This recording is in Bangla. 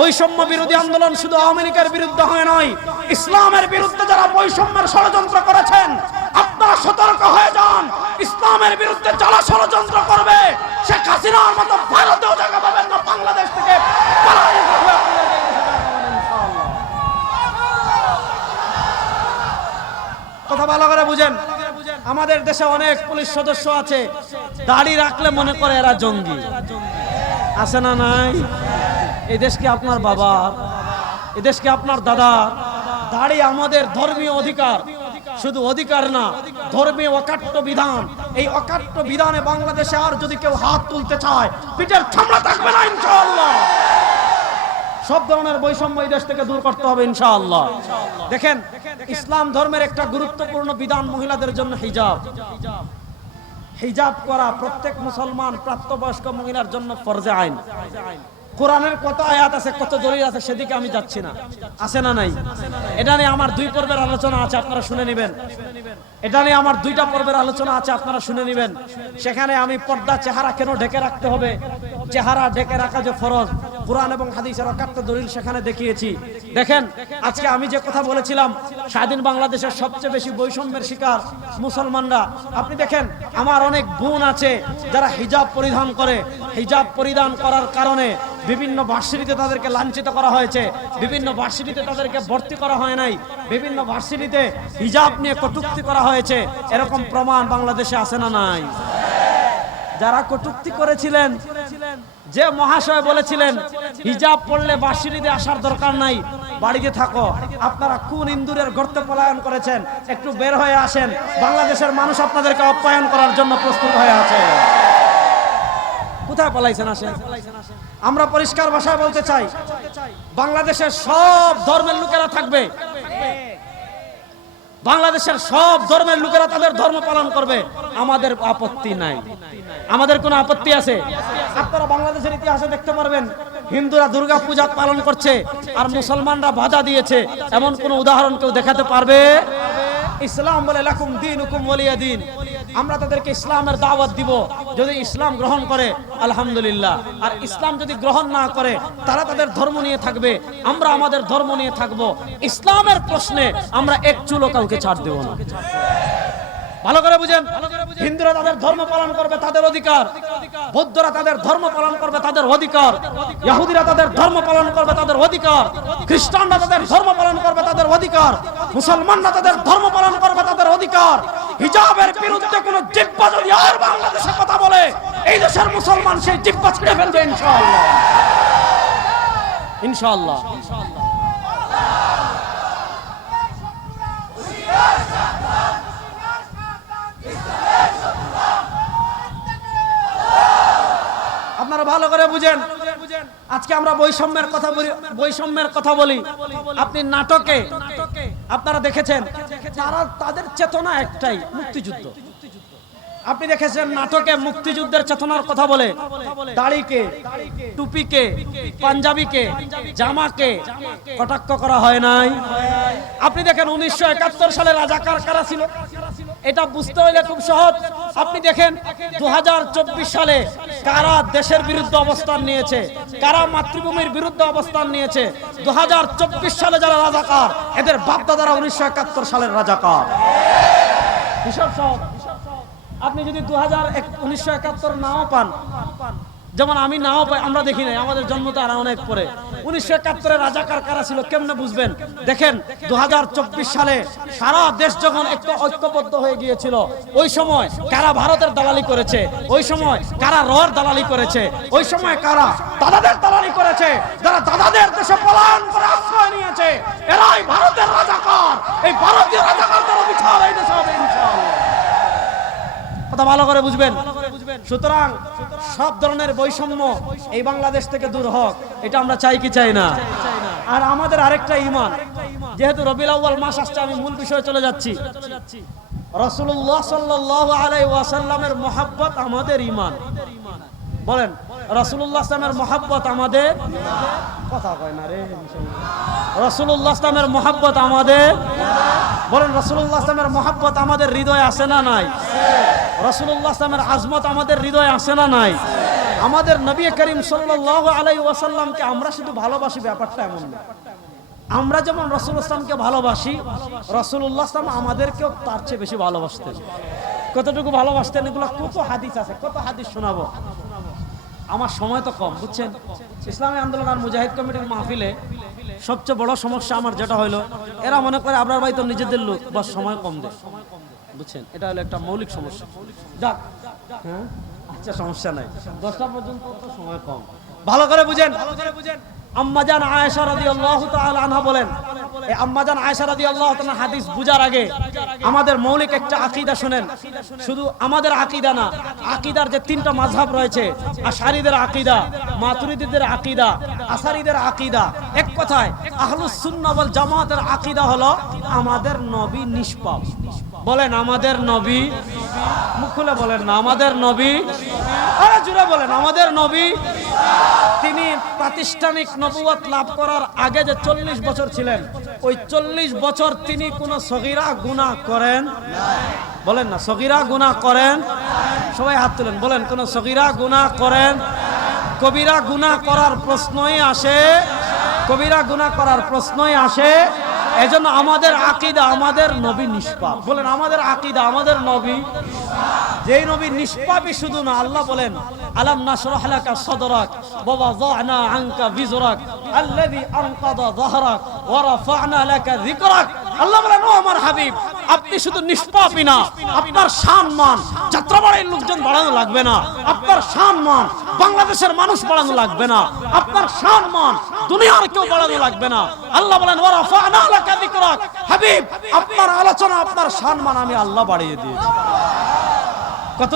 বৈষম্য বিরোধী আন্দোলন শুধু আমেরিকার বিরুদ্ধে হয় নয় ইসলামের বিরুদ্ধে যারা বৈষম্যের ষড়যন্ত্র করেছেন, আপনারা সতর্ক হয়ে যান। ইসলামের বিরুদ্ধে যারা ষড়যন্ত্র করবে, শেখ হাসিনার মতো ভারতেও জায়গা পাবেন না, বাংলাদেশ থেকে। কথা ভালো করে বুঝেন। আমাদের দেশে অনেক পুলিশ সদস্য আছে, দাড়ি রাখলে মনে করে এরা জঙ্গি। আছে না নাই? এই দেশ আপনার বাবা এদেশকে আপনার দাদা, দাড়ি আমাদের ধর্মীয় অধিকার। শুধু অধিকার না, ধর্মীয় অকাট্য বিধান। এই অকাট্য বিধানে বাংলাদেশে আর যদি কেউ হাত তুলতে চায়, পিঠের ছামড়া থাকবে না, ইনশাআল্লাহ। সব ধরনের বৈষম্য এই দেশ থেকে দূর করতে হবে, ইনশাআল্লাহ। দেখেন, ইসলাম ধর্মের একটা গুরুত্বপূর্ণ বিধান মহিলাদের জন্য হিজাব। হিজাব করা প্রত্যেক মুসলমান প্রাপ্তবয়স্ক মহিলার জন্য ফরজে আইন। কোরআনের কত আয়াত আছে, কত দলিল আছে, সেদিকে আমি যাচ্ছি না। আছে না নাই? এটা নিয়ে আমার দুই পর্বের আলোচনা আছে, আপনারা শুনে নেবেন। এটা নিয়ে আমার দুইটা পর্বের আলোচনা আছে, আপনারা শুনে নেবেন। সেখানে আমি পর্দা চেহারা কেন ঢেকে রাখতে হবে? চেহারা ঢেকে রাখা যে ফরজ কোরআন এবং হাদিসের অকাট্য দলিল সেখানে দেখিয়েছি। দেখেন, আজকে আমি যে কথা বলেছিলাম, স্বাধীন বাংলাদেশের সবচেয়ে বেশি বৈষম্যের শিকার মুসলমানরা। আপনি দেখেন, আমার অনেক বোন আছে যারা হিজাব পরিধান করে। হিজাব পরিধান করার কারণে বিভিন্ন ভার্সিটিতে তাদেরকে লাঞ্ছিত করা হয়েছে। বিভিন্ন ভার্সিটিতে তাদেরকে ভর্তি করা হয় নাই। বিভিন্ন ভার্সিটিতে হিজাব নিয়ে কটূক্তি করা হয়েছে। এরকম প্রমাণ বাংলাদেশে আছে না নাই? যারা কটূক্তি করেছিলেন যে মহাশয় বলেছিলেন, হিজাব পড়লে বাসিরিতে আসার দরকার নাই, বাড়িতে থাকো। আপনারা কোন ইন্দুরের গর্তে পলায়ন করেছেন? একটু বের হয়ে আসেন। বাংলাদেশের মানুষ আপনাদেরকে আপ্যায়ন করার জন্য প্রস্তুত হয়ে আছে। কোথায় পলাইছেন আসেন? আমরা পরিষ্কার ভাষায় বলতে চাই, বাংলাদেশের সব ধর্মের লোকেরা থাকবে। বাংলাদেশের সব ধর্মের লোকেরা তাদের ধর্ম পালন করবে। আমাদের আপত্তি নাই। আমাদের কোনো আপত্তি আছে? আপনারা বাংলাদেশের ইতিহাসে দেখতে পারবেন, হিন্দুরা দুর্গা পূজা পালন করছে আর মুসলমানরা বাধা দিয়েছে। এমন কোন উদাহরণ কেউ দেখাতে পারবে? ইসলাম বলে লাকুম দিন হুকুম বলিয়া দিন। আমরা তাদেরকে ইসলামের দাওয়াত দিব। যদি ইসলাম গ্রহণ করে, আলহামদুলিল্লাহ। আর ইসলাম যদি গ্রহণ না করে, তারা তাদের ধর্ম নিয়ে থাকবে। আমরা আমাদের ধর্ম নিয়ে থাকব। ইসলামের প্রশ্নে আমরা এক চুলো কাউকে ছাড় দেব না। ভালো করে বুঝেন? হিন্দুরা তাদের ধর্ম পালন করবে, তাদের অধিকার। বৌদ্ধরা তাদের ধর্ম পালন করবে, তাদের অধিকার। ইহুদিরা তাদের ধর্ম পালন করবে, তাদের অধিকার। খ্রিস্টানরা তাদের ধর্ম পালন করবে, তাদের অধিকার। মুসলমানরা তাদের ধর্ম পালন করবে তাদের অধিকার। হিজাবের বিরুদ্ধে কোন জিব্বা যদি আর বাংলাদেশে কথা বলে, এই দেশের মুসলমান সেই জিব্বা ছিঁড়ে ফেলবে ইনশাআল্লাহ। ইনশাআল্লাহ। আপনারা ভালো করে বুঝেন। আজকে আমরা বৈষম্যের কথা বলি, বৈষম্যের কথা বলি। আপনি নাটকে, আপনারা দেখেছেন, তারা তাদের চেতনা একটাই, মুক্তিযুদ্ধ। আপনি দেখেছেন নাটকে মুক্তিযুদ্ধের চেতনার কথা বলে, দাড়িকে, টুপিকে, পাঞ্জাবিকে, জামাকে কটাক্ষ করা হয় নাই? আপনি দেখেন উনিশশো একাত্তর সালে রাজাকার কারা ছিল? এটা বুঝতে হইলে খুব সহজ। আপনি দেখেন দু হাজার চব্বিশ সালে কারা দেশের বিরুদ্ধে অবস্থান নিয়েছে? কারা মাতৃভূমির বিরুদ্ধে অবস্থান নিয়েছে? দু হাজার চব্বিশ সালে যারা রাজাকার, এদের বাপদাদারা উনিশশো একাত্তর সালের রাজাকার। আপনি যদি দু হাজার উনিশশো একাত্তর নাও পান যেমন আমি নাও পাই, আমরা দেখি নাই, আমাদের জন্ম তো আর অনেক পরে। উনিশশো একাত্তরে রাজাকার কারা ছিল, কেমনে বুঝবেন? দেখেন দু সালে সারা দেশ যখন একটু ঐক্যবদ্ধ হয়ে গিয়েছিল, ওই সময় কারা ভারতের দালালি করেছে? ওই সময় কারা রর দালালি করেছে? ওই সময় কারা দাদাদের দালালি করেছে? যারা দাদাদের দেশে পলায়ন করে আশ্রয় নিয়েছে, এরাই ভারতের রাজাকার এই ভারতীয় রাজাকারদের বিচার এই দেশে হবে কথা ভালো করে বুঝবেন? সুতরাং সব ধরনের বৈষম্য এই বাংলাদেশ থেকে দূর হোক, এটা আমরা চাই কি চাই না। আর আমাদের আরেকটা ইমান, যেহেতু রবিউল আউয়াল মাস আসছে, আমি মূল বিষয়ে চলে যাচ্ছি। রাসূলুল্লাহ সাল্লাল্লাহু আলাইহি ওয়াসাল্লামের মহাব্বত আমাদের ইমান। বলেন, রাসূলুল্লাহ সাল্লামের মহাব্বত আমাদের? কথা কয় না রে সাল্লামের মহাব্বত আমাদের? বলেন, রাসূলুল্লাহ সাল্লামের মহাব্বত আমাদের হৃদয়ে আছে না নাই? সাল্লামের আজমত আমাদের হৃদয়ে আছে না নাই? আমাদের নবী করিম সাল্লাল্লাহু আলাইহি ওয়াসাল্লামকে আমরা শুধু ভালোবাসি, ব্যাপারটা এমন না। আমরা যেমন রসুল ইসলামকে ভালোবাসি রসুল্লাহ ইসলাম আমাদেরকেও তার চেয়ে বেশি ভালোবাসতেন। কতটুকু ভালোবাসতেন? এগুলো কত হাদিস আছে, কত হাদিস শোনাবো? আমার সময় তো কম, বুঝছেন? ইসলামী আন্দোলন আর মুজাহিদ কমিটির মাহফিলে সবচেয়ে বড় সমস্যা আমার যেটা হলো এরা মনে করে আপনার ভাই তো নিজেদের লোক বা সময় কম দেয়। বুঝছেন? এটা হলো একটা মৌলিক সমস্যা। যাক। হ্যাঁ? আচ্ছা সমস্যা নাই। দশটা পর্যন্ত তো সময় কম। ভালো করে বুঝেন। আম্মাজান আয়েশা রাদিয়াল্লাহু তাআলা আনহা বলেন এই আম্মাজান আয়েশা রাদিয়াল্লাহু তাআলা হাদিস বুঝার আগে আমাদের মৌলিক একটা আকীদা শুনেন। শুধু আমাদের আকীদা না, আকীদার যে তিনটা মাযহাব রয়েছে, আশারীদের আকীদা মাতুরিদীদের আকীদা, আসারীদের আকীদা, এক কথায় আহলুস সুন্নাহ ওয়াল জামাতের আকীদা হলো আমাদের নবী নিষ্পাপ। বলেন, আমাদের নবী মুখ খুলে বলেন না, আমাদের নবী আরে জুড়ে বলেন, আমাদের নবী তিনি প্রাতিষ্ঠানিক নবুয়ত লাভ করার আগে যে চল্লিশ বছর ছিলেন, ওই চল্লিশ বছর তিনি কোনো সগিরা গুণা করেন? বলেন না, সগিরা গুণা করেন? সবাই হাত তুলেন, বলেন, কোন সগিরা গুণা করেন? কবিরা গুণা করার প্রশ্নই আসে? কবিরা গুণা করার প্রশ্নই আসে? এজন্য আমাদের আকিদা আমাদের নবী নিষ্পাপ। বলেন, আমাদের আকিদা আমাদের নবী যেই নবী নিষ্পাপই শুধু না, আল্লাহ বলেন, আলাম নাশরাহ লাকা সদরাক বাবা যানা আনকা বিজরাক আল্লাযী আনকাদা যাহরাক ওয়া রাফা'না লাকা যিকরাক। আল্লাহ বলেন, ও আমার হাবিব আপনি শুধু নিষ্পাপী না, আপনার সম্মান যাত্রাবাড়ির লোকজন বাড়ানো লাগবে না, আপনার সম্মান বাংলাদেশের মানুষ বাড়ানো লাগবে না, আপনার সম্মান দুনিয়ার কেউ বাড়ানো লাগবে না। আল্লাহ বলেন হাবিব, আপনার আলোচনা, আপনার সম্মান আমি আল্লাহ বাড়িয়ে দিয়েছি। কত